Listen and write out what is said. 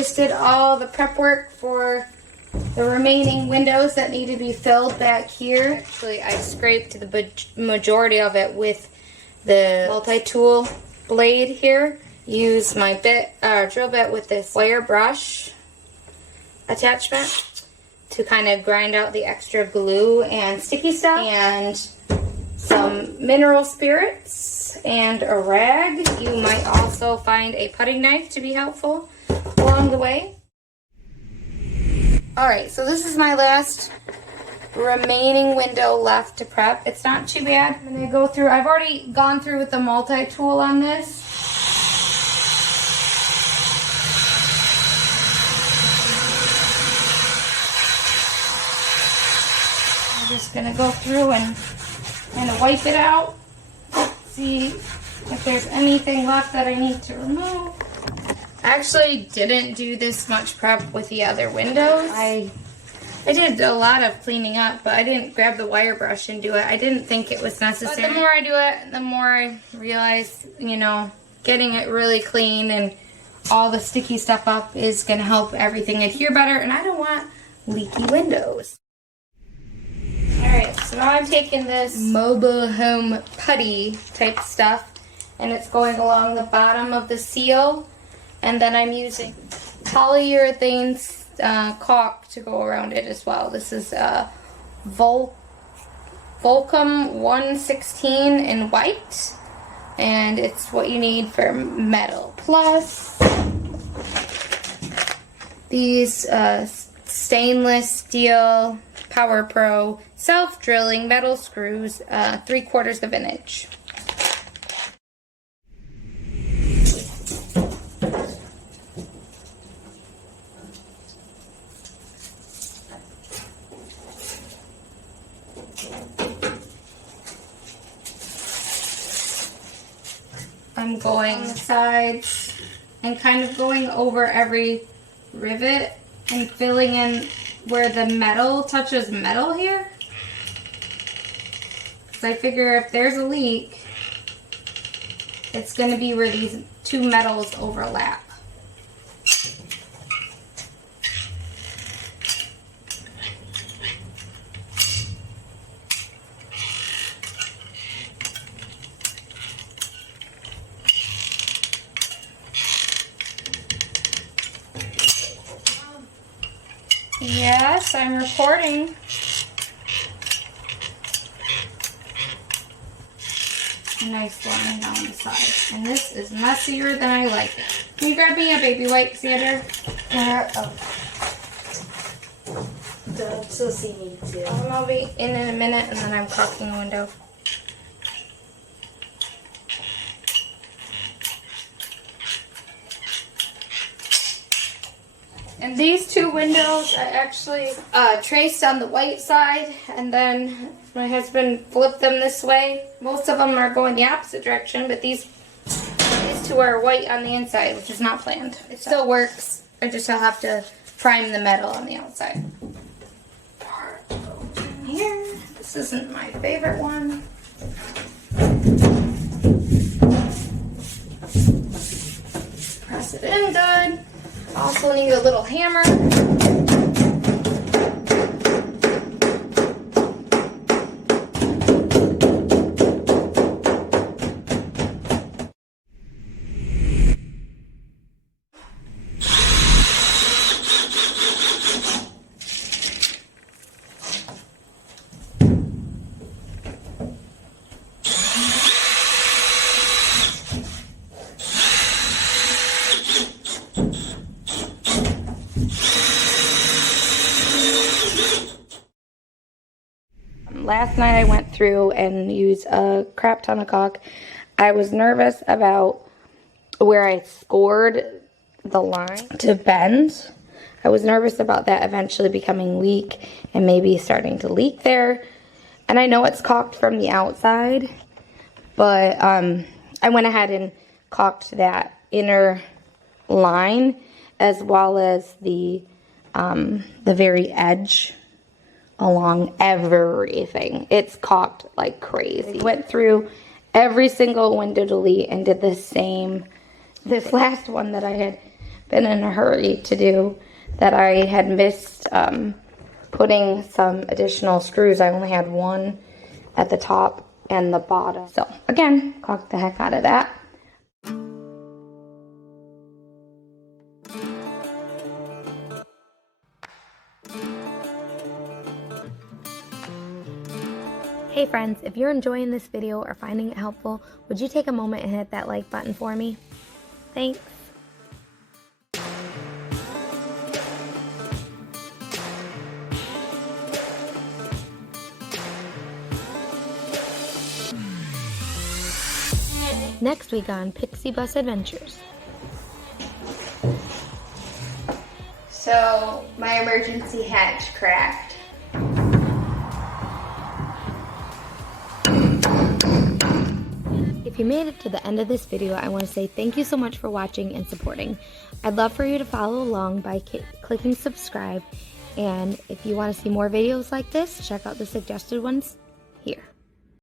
just did all the prep work for the remaining windows that need to be filled back here. Actually, I scraped the majority of it with the multi-tool blade here. Use my drill bit with this wire brush attachment to kind of grind out the extra glue and sticky stuff, and some mineral spirits and a rag. You might also find a putty knife to be helpful along the way. Alright, so this is my last remaining window left to prep. It's not too bad. I'm going to go through, I've already gone through with the multi-tool on this. I'm just going to go through and kind of wipe it out. See if there's anything left that I need to remove. I actually didn't do this much prep with the other windows. I did a lot of cleaning up, but I didn't grab the wire brush and do it. I didn't think it was necessary. But the more I do it, the more I realize, you know, getting it really clean and all the sticky stuff up is going to help everything adhere better, and I don't want leaky windows. Alright, so now I'm taking this mobile home putty type stuff, and it's going along the bottom of the seal. And then I'm using polyurethane caulk to go around it as well. This is Volcom 116 in white. And it's what you need for metal. Plus these stainless steel Power Pro self-drilling metal screws, 3/4 of an inch. I'm going on the sides and kind of going over every rivet and filling in where the metal touches metal here. Because I figure if there's a leak, it's going to be where these two metals overlap. Yes, I'm recording. A nice line down the side. And this is messier than I like it. Can you grab me a baby wipe, Xander? Oh. So see me too. I'll be in a minute, and then I'm caulking the window. And these two windows I actually traced on the white side, and then my husband flipped them this way. Most of them are going the opposite direction, but these two are white on the inside, which is not planned. It still works. I just have to prime the metal on the outside. Part open here. This isn't my favorite one. Press it in good. Also need a little hammer. Last night I went through and used a crap ton of caulk. I was nervous about where I scored the line to bend. I was nervous about that eventually becoming leak and maybe starting to leak there. And I know it's caulked from the outside, but I went ahead and caulked that inner line as well as the very edge along everything. It's caulked like crazy. Went through every single window delete and did the same. This last one that I had been in a hurry to do that I had missed putting some additional screws. I only had one at the top and the bottom. So again, caulk the heck out of that. Hey friends, if you're enjoying this video or finding it helpful, would you take a moment and hit that like button for me? Thanks. Next week on Pixie Bus Adventures. So, my emergency hatch cracked. If you made it to the end of this video, I want to say thank you so much for watching and supporting. I'd love for you to follow along by clicking subscribe, and if you want to see more videos like this, check out the suggested ones here.